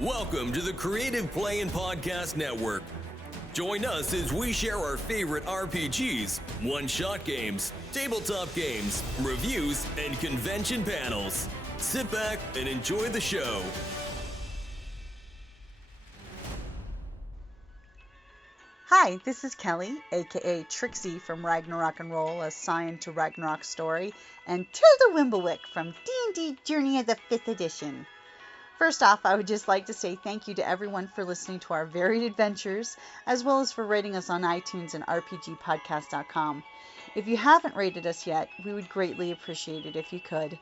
Welcome to the Creative Play and Podcast Network. Join us as we share our favorite RPGs, one-shot games, tabletop games, reviews, and convention panels. Sit back and enjoy the show. Hi, this is Kelly, aka Trixie from Ragnarok and Roll, assigned to Ragnarok Story, and Tilda Wimblewick from D&D Journey of the 5th Edition. First off, I would just like to say thank you to everyone for listening to our varied adventures, as well as for rating us on iTunes and RPGpodcast.com. If you haven't rated us yet, we would greatly appreciate it if you could.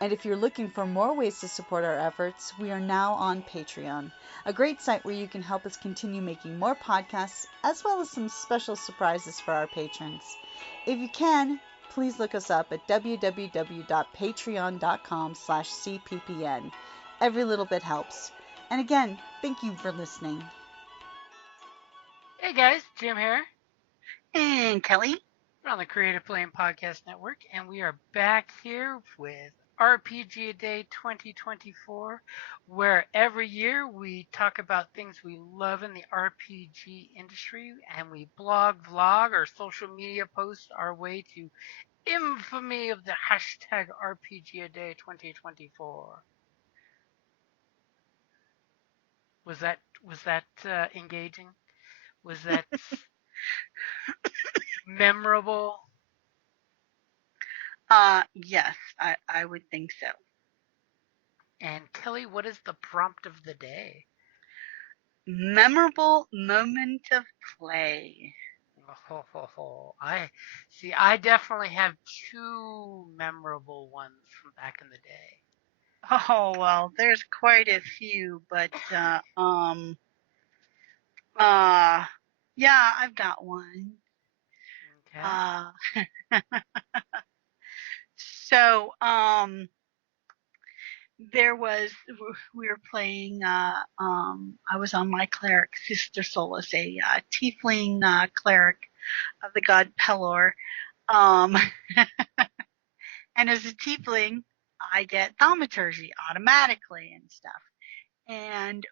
And if you're looking for more ways to support our efforts, we are now on Patreon, a great site where you can help us continue making more podcasts, as well as some special surprises for our patrons. If you can, please look us up at www.patreon.com/cppn. Every little bit helps. And again, thank you for listening. Hey guys, Jim here. And Kelly. We're on the Creative Play and Podcast Network, and we are back here with RPGaDAY 2024, where every year we talk about things we love in the RPG industry, and we blog, vlog, or social media post our way to infamy of the hashtag RPGaDAY 2024. Was that engaging? Was that memorable? Yes, I would think so. And Kelly, what is the prompt of the day? Memorable moment of play. I definitely have two memorable ones from back in the day. Oh, well, there's quite a few, but, yeah, I've got one. Okay. So, we were playing, I was on my cleric, Sister Solus, a tiefling cleric of the god Pelor. And as a tiefling, I get thaumaturgy automatically and stuff. And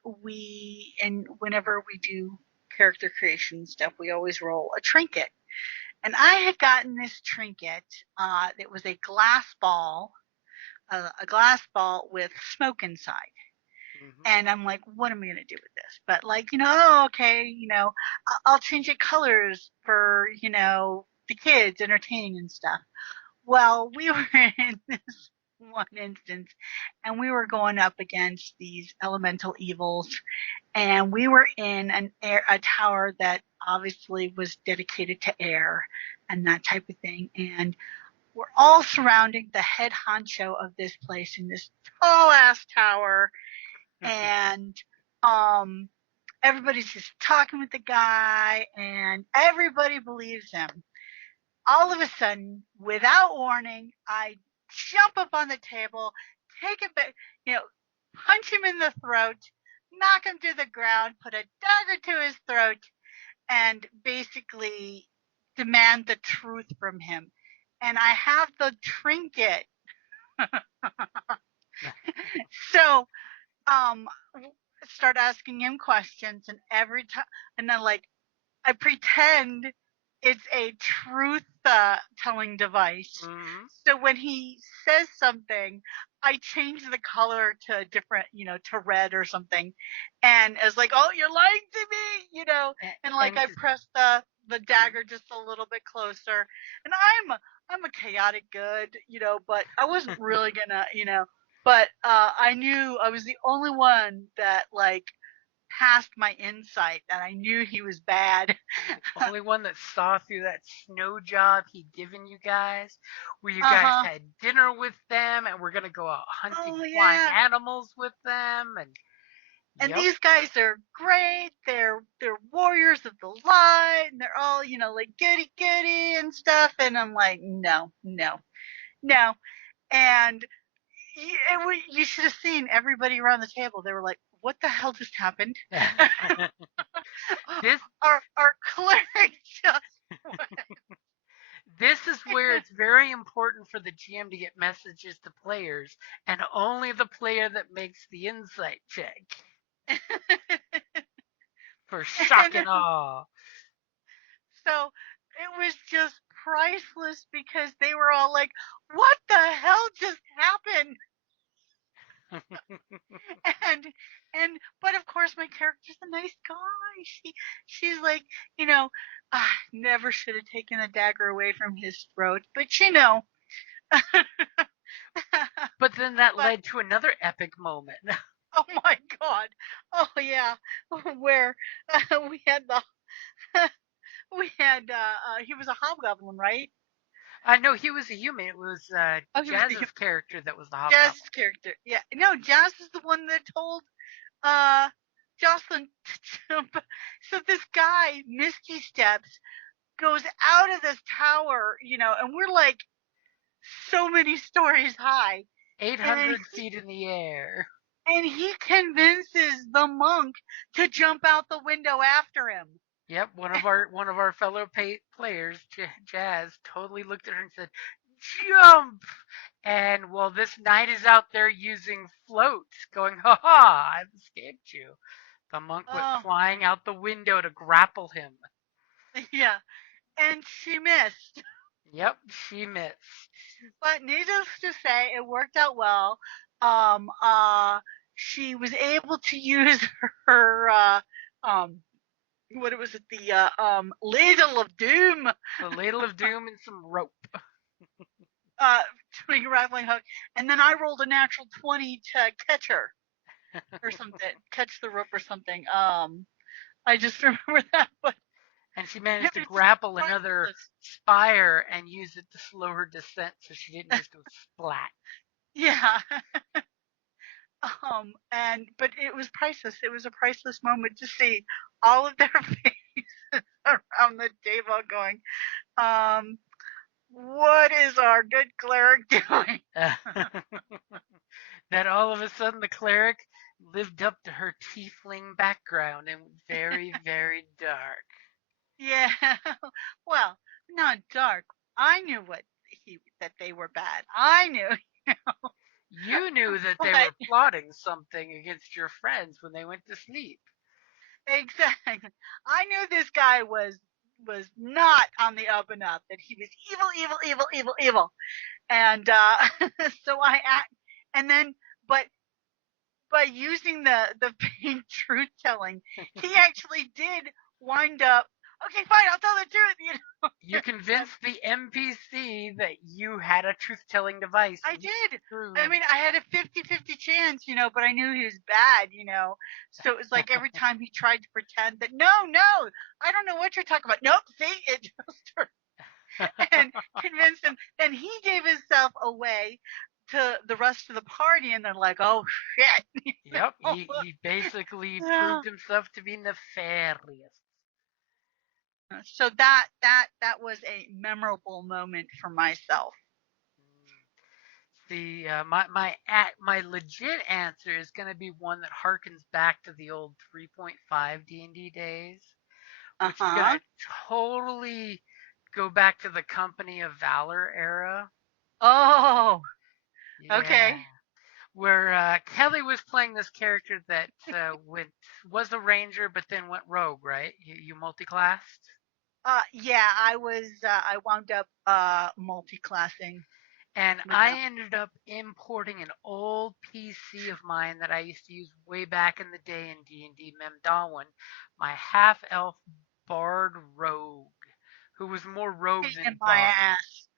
whenever we do character creation stuff, we always roll a trinket. And I had gotten this trinket that was a glass ball with smoke inside. Mm-hmm. And I'm like, what am I going to do with this? But okay, I'll change it colors for, the kids entertaining and stuff. Well, we were in this one instance, and we were going up against these elemental evils, and we were in a tower that obviously was dedicated to air and that type of thing, and we're all surrounding the head honcho of this place in this tall ass tower, and everybody's just talking with the guy, and everybody believes him. All of a sudden, without warning, I jump up on the table, take it back, punch him in the throat, knock him to the ground, put a dagger to his throat, and basically demand the truth from him. And I have the trinket. So, start asking him questions, and every time, and then I pretend it's a truth telling device. Mm-hmm. So when he says something, I change the color to a different, to red or something. And it's like, oh, you're lying to me, and I press the dagger just a little bit closer. And I'm a chaotic good, but I wasn't really gonna, but I knew I was the only one that past my insight that I knew he was bad. The only one that saw through that snow job he'd given you guys, where you guys had dinner with them and we're going to go out hunting flying animals with them. And these guys are great. They're warriors of the light, and they're all, goody goody and stuff. And I'm like, no. And you should have seen everybody around the table. They were like, what the hell just happened? Our cleric just This is where it's very important for the GM to get messages to players, and only the player that makes the insight check. For shock And and awe. so it was just priceless because they were all like, "What the hell just happened?" and but of course my character's a nice guy. She's like, never should have taken the dagger away from his throat, but But then that but led to another epic moment. oh my god, oh yeah, where we had the he was a hobgoblin, right? I know he was a human. It was Oh, he was the Jazz's character that was the hobgoblin. Jazz's character. Yeah, no, Jazz is the one that told uh Jocelyn to jump. So this guy, Misty Steps, goes out of this tower, and we're like so many stories high, and 800 feet in the air. he convinces the monk to jump out the window after him. Yep, one of our fellow players, Jazz, totally looked at her and said, "Jump!" And while this knight is out there using floats, going, "Ha ha! I've escaped you," the monk went Oh, flying out the window to grapple him. yeah, and she missed. Yep, she missed. But needless to say, it worked out well. She was able to use her what was it, the ladle of doom, The ladle of doom and some rope. to make a grappling hook, and then I rolled a natural 20 to catch her or something, catch the rope or something. I just remember that, but And she managed to it was grapple another priceless. spire and use it to slow her descent so she didn't just go splat. Yeah. But it was priceless. It was a priceless moment to see all of their faces around the table going, what is our good cleric doing? That all of a sudden the cleric lived up to her tiefling background and very, very dark. Yeah. Well, not dark. I knew that they were bad. I knew, You knew that they but were plotting something against your friends when they went to sleep. exactly. I knew this guy was not on the up and up, that he was evil, evil, evil, evil, evil. And so I act, and then, but by using the fake truth telling, he actually did wind up. Okay, fine, I'll tell the truth. You convinced the NPC that you had a truth-telling device. I did. True. I mean, I had a 50-50 chance, but I knew he was bad, So it was like every time he tried to pretend that, no, I don't know what you're talking about. Nope, see, it just and convinced him. Then he gave himself away to the rest of the party, and they're like, "Oh shit!" Yep, he basically Yeah. proved himself to be nefarious. So that was a memorable moment for myself. The my legit answer is going to be one that harkens back to the old 3.5 D&D days, Uh which is going huh. to totally go back to the Company of Valor era. Oh, Yeah, okay. where Kelly was playing this character that was a ranger but then went rogue, right? You multi-classed. Yeah, I wound up multi-classing And with I them. ended up importing an old PC of mine that I used to use way back in the day in D&D Memdawin, my half-elf bard rogue, who was more rogue Pain in than my bard. ass.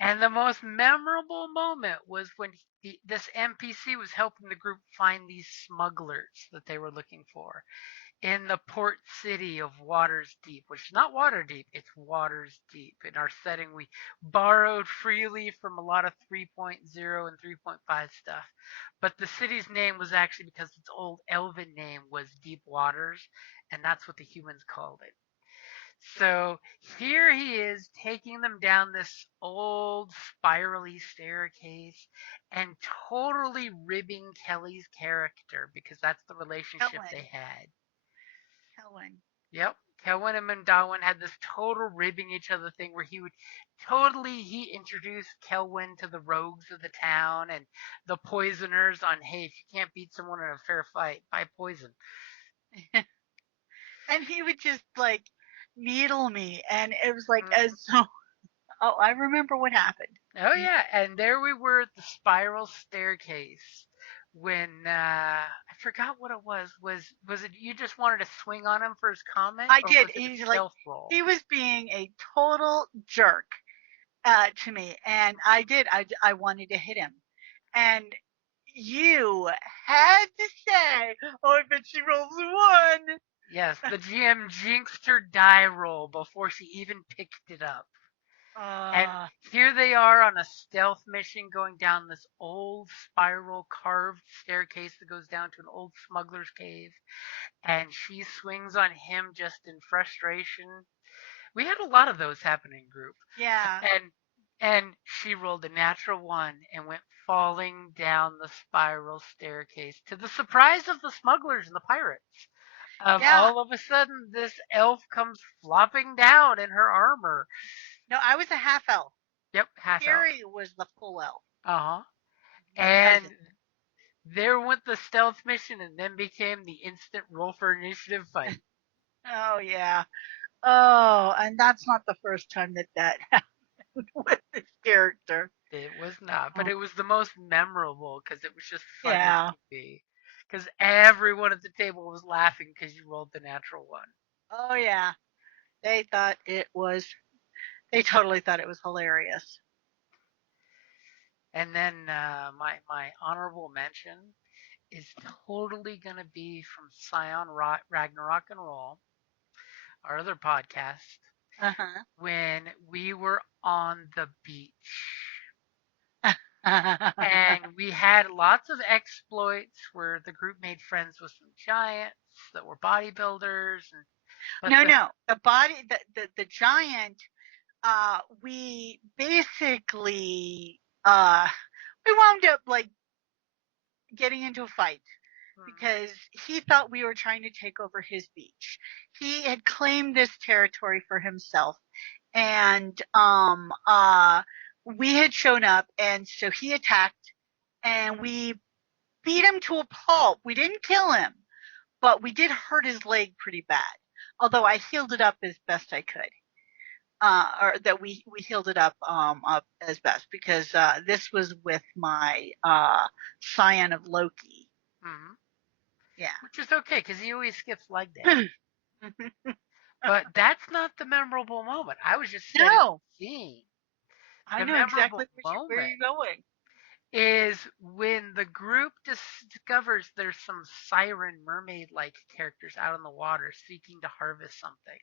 And the most memorable moment was when this NPC was helping the group find these smugglers that they were looking for in the port city of Waters Deep, which is not Waterdeep, it's Waters Deep. In our setting, we borrowed freely from a lot of 3.0 and 3.5 stuff. But the city's name was actually because its old elven name was Deep Waters, and that's what the humans called it. So here he is taking them down this old spirally staircase and totally ribbing Kelly's character because that's the relationship Helen. they had. Helen. Yep. Kelwyn and Mandawan had this total ribbing each other thing where he introduced Kelwyn to the rogues of the town and the poisoners on, hey, if you can't beat someone in a fair fight, buy poison. And he would just like needle me, and it was like, so, oh, I remember what happened. Oh yeah, and there we were at the spiral staircase when I forgot what it was. Was it you just wanted to swing on him for his comment, I or did. was it a He's like, stealth roll? he was being a total jerk to me, and I did. I wanted to hit him, and you had to say, "Oh, I bet she rolls a 1." Yes, the GM jinxed her die roll before she even picked it up. And here they are on a stealth mission going down this old spiral carved staircase that goes down to an old smuggler's cave. And she swings on him just in frustration. We had a lot of those happen in group. Yeah. And she rolled a natural 1 and went falling down the spiral staircase to the surprise of the smugglers and the pirates. Yeah. All of a sudden, this elf comes flopping down in her armor. No, I was a half elf. Yep, half elf. Carrie was the full elf. Uh-huh. My And cousin. there went the stealth mission and then became the instant roll for initiative fight. Oh, yeah. Oh, and that's not the first time that happened with this character. It was not, but it was the most memorable because it was just funny Yeah. to be. Because everyone at the table was laughing because you rolled the natural 1. Oh, yeah. They totally thought it was hilarious. And then my honorable mention is totally going to be from Scion Ragnarok and Roll, our other podcast, when we were on the beach. And we had lots of exploits where the group made friends with some giants that were bodybuilders. No. The giant, we basically, we wound up like getting into a fight because he thought we were trying to take over his beach. He had claimed this territory for himself, and we had shown up, and so he attacked, and we beat him to a pulp. We didn't kill him, but we did hurt his leg pretty bad. Although I healed it up as best I could. Or that we healed it up as best, because this was with my Scion of Loki. Mm-hmm. Yeah. Which is okay, because he always skips leg day. But that's not the memorable moment. I was just setting the scene. I know exactly where you're going. Is when the group discovers there's some siren mermaid-like characters out in the water seeking to harvest something.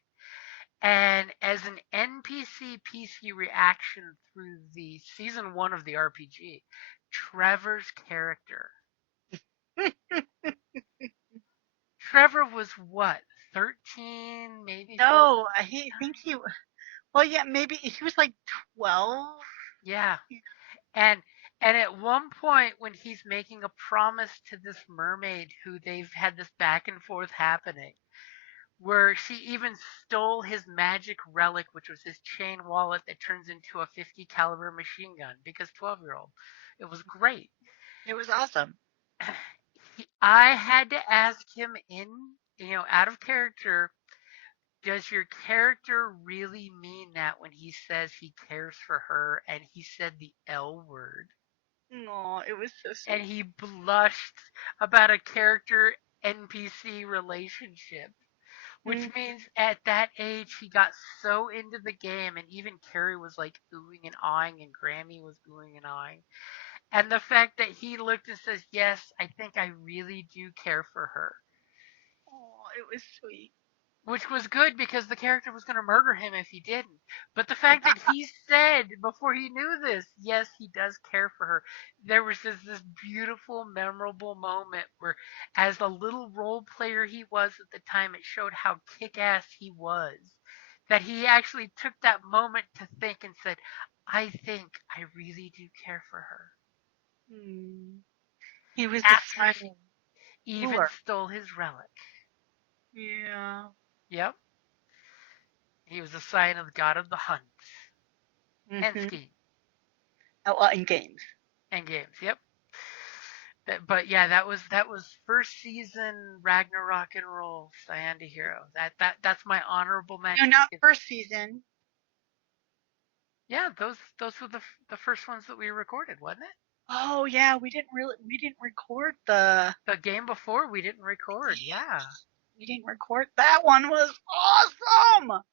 And as an NPC PC reaction through the season 1 of the RPG, Trevor's character. Trevor was what, 13, maybe? No, well, yeah, maybe he was like 12. Yeah. And at one point when he's making a promise to this mermaid who they've had this back and forth happening, where she even stole his magic relic, which was his chain wallet that turns into a 50 caliber machine gun, because 12-year-old. It was great. It was awesome. I had to ask him out of character, does your character really mean that when he says he cares for her and he said the L word? No, it was so sweet. And he blushed about a character NPC relationship. Which means at that age, he got so into the game, and even Carrie was like oohing and awing, and Grammy was oohing and awing. And the fact that he looked and says, yes, I think I really do care for her. Oh, it was sweet. Which was good because the character was going to murder him if he didn't. But the fact that he said before he knew this, yes, he does care for her. There was just this beautiful, memorable moment where, as the little role player he was at the time, it showed how kick-ass he was. That he actually took that moment to think and said, I think I really do care for her. He was After she even stole his relic. Yeah. Yep. He was a scion of the god of the hunt and skiing. Oh, in games. And games, yep. But yeah, that was first season Ragnarok and Roll Cyan to Hero. That's my honorable mention. No, not first season. Yeah, those were the first ones that we recorded, wasn't it? Oh yeah, we didn't record the game before. We didn't record. Yeah. We didn't record. That one was awesome.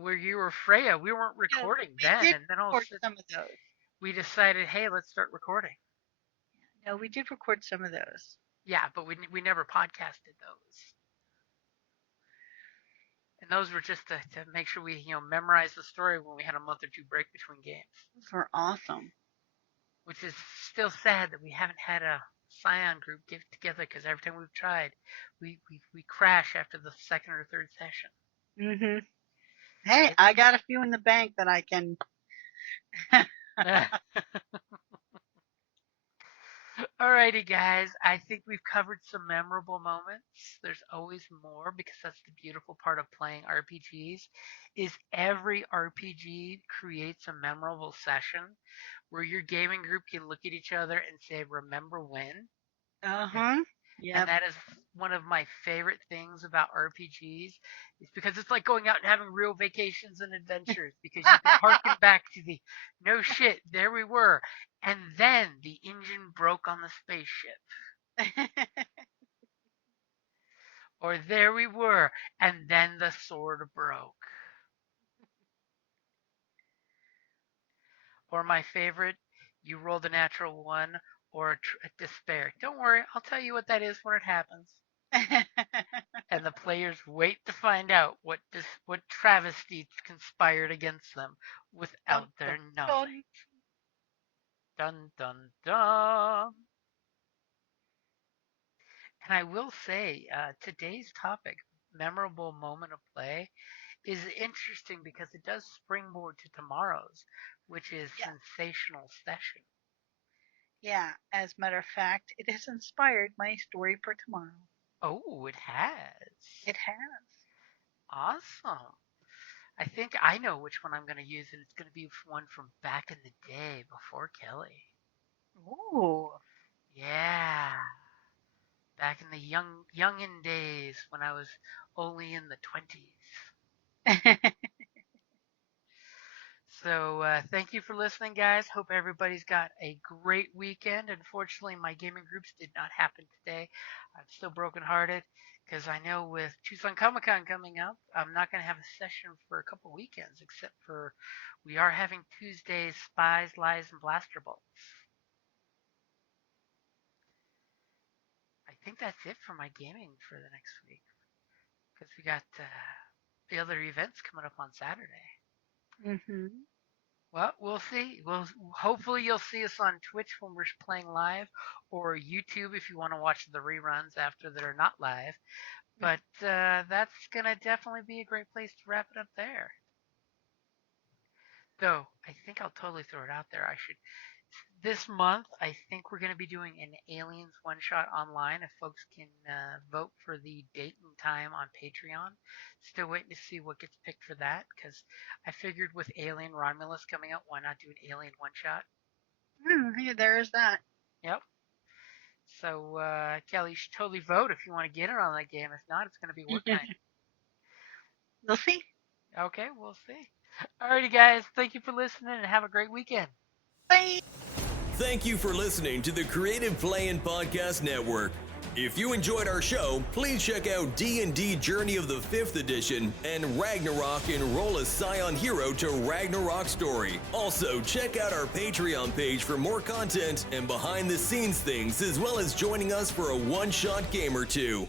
Where you were Freya, we weren't recording then, and then all of a sudden some of those. We decided, hey, let's start recording. No, we did record some of those. Yeah, but we never podcasted those. And those were just to make sure we memorize the story when we had a month or two break between games. Those were awesome. Which is still sad that we haven't had a Scion group get together, because every time we've tried, we crash after the second or third session. Hey, I got a few in the bank that I can. Alrighty, guys. I think we've covered some memorable moments. There's always more, because that's the beautiful part of playing RPGs. Is every RPG creates a memorable session where your gaming group can look at each other and say, "Remember when?" Yeah. And that is one of my favorite things about RPGs, is because it's like going out and having real vacations and adventures, because you can harken back to the, no shit, there we were, and then the engine broke on the spaceship. Or there we were, and then the sword broke. Or my favorite, you rolled a natural one, or a despair. Don't worry, I'll tell you what that is when it happens. And the players wait to find out what travesties conspired against them without their knowledge. Dun, dun, dun. And I will say, today's topic, memorable moment of play, is interesting because it does springboard to tomorrow's, which is sensational session. Yeah, as a matter of fact, it has inspired my story for tomorrow. Oh, it has. It has. Awesome. I think I know which one I'm going to use, and it's going to be one from back in the day before Kelly. Ooh. Yeah. Back in the youngin' days when I was only in the 20s. So thank you for listening, guys. Hope everybody's got a great weekend. Unfortunately, my gaming groups did not happen today. I'm still brokenhearted because I know with Tucson Comic-Con coming up, I'm not going to have a session for a couple weekends, except for we are having Tuesdays Spies, Lies, and Blaster Bolts. I think that's it for my gaming for the next week, because we got the other events coming up on Saturday. Well, we'll see. Hopefully you'll see us on Twitch when we're playing live, or YouTube if you want to watch the reruns after that are not live. But that's going to definitely be a great place to wrap it up there. Though, I think I'll totally throw it out there. This month, I think we're going to be doing an Aliens one-shot online, if folks can vote for the date and time on Patreon. Still waiting to see what gets picked for that, because I figured with Alien Romulus coming out, why not do an Alien one-shot? Yeah, there is that. Yep. So, Kelly, you should totally vote if you want to get in on that game. If not, it's going to be work night. We'll see. Okay, we'll see. Alrighty, guys. Thank you for listening, and have a great weekend. Bye. Thank you for listening to the Creative Play-In Podcast Network. If you enjoyed our show, please check out D&D Journey of the 5th Edition and Ragnarok Enroll a Scion Hero to Ragnarok Story. Also, check out our Patreon page for more content and behind-the-scenes things, as well as joining us for a one-shot game or two.